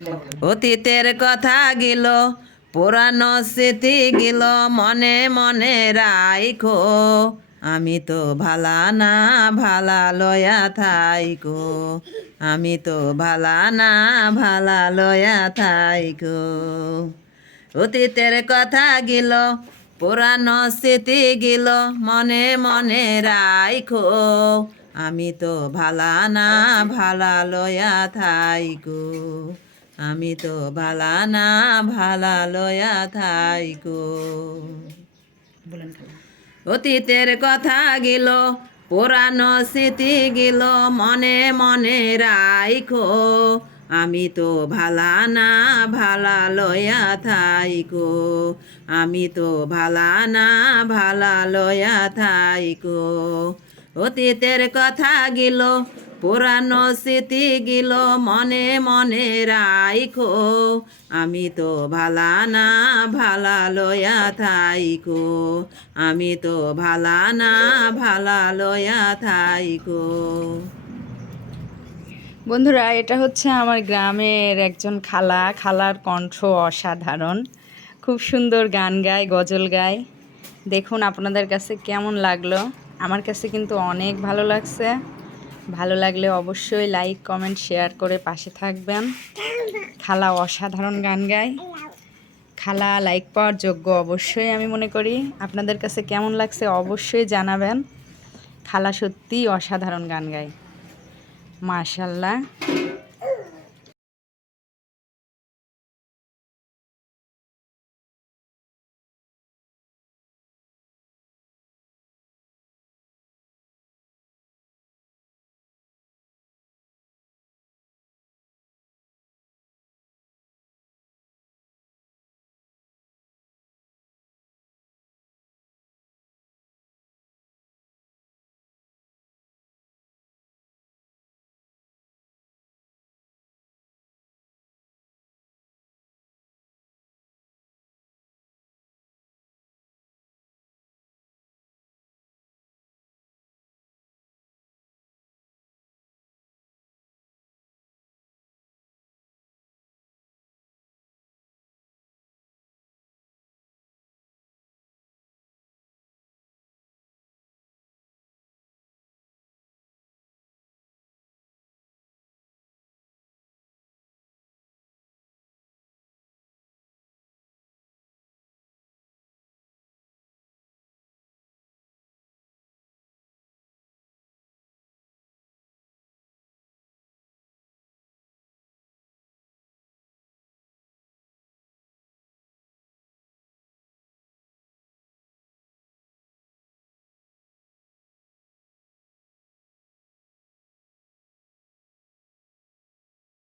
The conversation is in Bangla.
অতীতের কথা গিল পুরানো স্মৃতি গিল মনে মনে রাইখো আমি তো ভালা না ভালা লয়া থাইকো আমি তো ভালা না ভালা লয়া থাইকো অতীতের কথা গিল পুরানো স্মৃতি গিল মনে মনে রাইখো আমি তো ভালা না ভালা লয়া থাইকো আমি তো ভালা না ভালা লয়া থাইকো অতীতের কথা গিল পুরানো স্মৃতি গিল মনে মনে রাইখো আমি তো ভালা না ভালা লয়া থাইকো আমি তো ভালা না ভালা লয়া থাইকো অতীতের কথা গিল পুরানো স্মৃতি গিল মনে মনে রাইখো আমি তো ভালা না ভালা লয়া থাইকো আমি তো ভালা না ভালা লয়া থাইকো। বন্ধুরা, এটা হচ্ছে আমার গ্রামের একজন খালার কণ্ঠ অসাধারণ, খুব সুন্দর গান গায়, গজল গায়। দেখুন আপনাদের কাছে কেমন লাগলো। আমার কাছে কিন্তু অনেক ভালো লাগছে। ভালো লাগলে অবশ্যই লাইক কমেন্ট শেয়ার করে পাশে থাকবেন। খালা অসাধারণ গান গায়, খালা লাইক পাওয়ার যোগ্য অবশ্যই আমি মনে করি। আপনাদের কাছে কেমন লাগছে অবশ্যই জানাবেন। খালা সত্যিই অসাধারণ গান গায়, মাশাআল্লাহ।